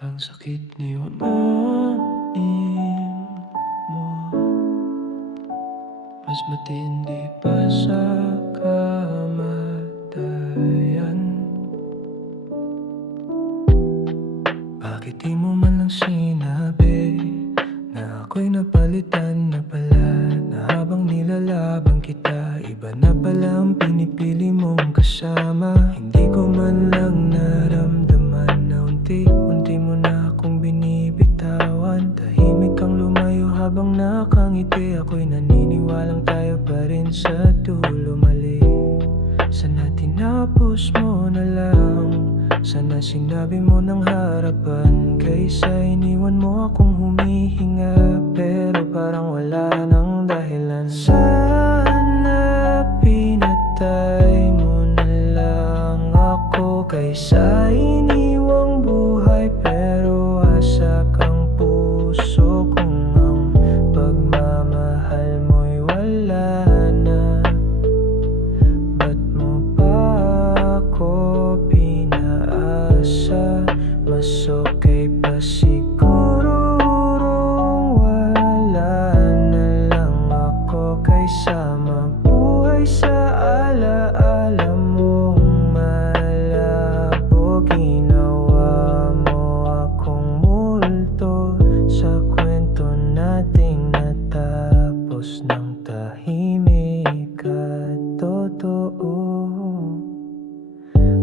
Ang sakit niyonain mo, mas matindi pa sa kamatayan. Bakit di mo man lang sinabi na ako'y napalitan na pala, na habang nilalaban kita, iba na pala ang pinipili mong kasama. Hindi ko man lang naramdaman na unti-unti mo na akong binibitawan. Tahimik kang lumayo habang nakangiti, ako'y naniniwalang tayo pa rin sa dulo. Mali, sana tinapos mo na lang, sana sinabi mo ng harapan, kaysa iniwan mo akong humihinga. Pero parang wala nang dahilan. Sana pinatay mo na lang ako, kaysa iniwang buhay. Pero asa kang puso kung ang pagmamahal mo'y wala na. Ba't mo pa ako pinaasa? Mas okay pa sigurong wala na lang ako, kaysa mabuhay sa alaala mong malabo. Ginawa mo akong multo sa kwento nating natapos ng tahimik at totoo.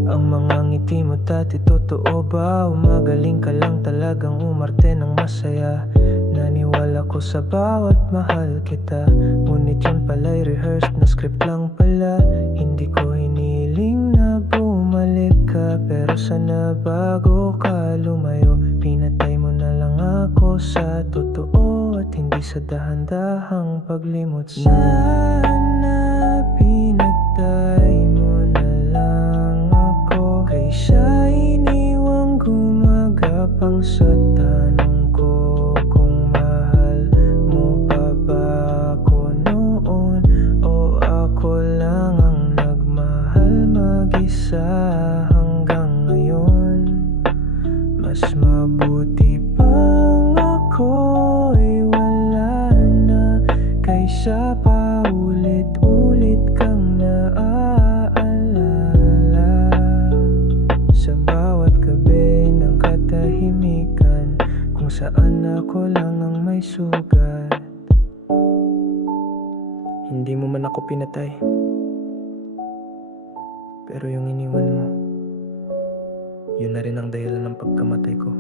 Ang mga ngiti mo dati totoo ba? Umagaling ka lang talagang umarte ng masaya. Naniwala ko sa bawat mahal kita, ngunit yun pala'y rehearsed na script lang pala. Hindi ko hiniling na bumalik ka, pero sana bago ka lumayo, pinatay mo na lang ako sa totoo at hindi sa dahan-dahang paglimot. Sana pinatay mo na lang ako, kaysa iniwang gumagapang sa tanong ko kung mahal mo pa ba ako noon, o ako lang ang nagmahal mag-isa hanggang ngayon. Mas mabuti pang ako'y wala na, kaysa paulit-ulit kang naaalala sa bawat gabi ng katahimikan, kung saan ako lang ang may sugat. Hindi mo man ako pinatay, pero yung iniwan mo, yun na rin ang dahilan ng pagkamatay ko.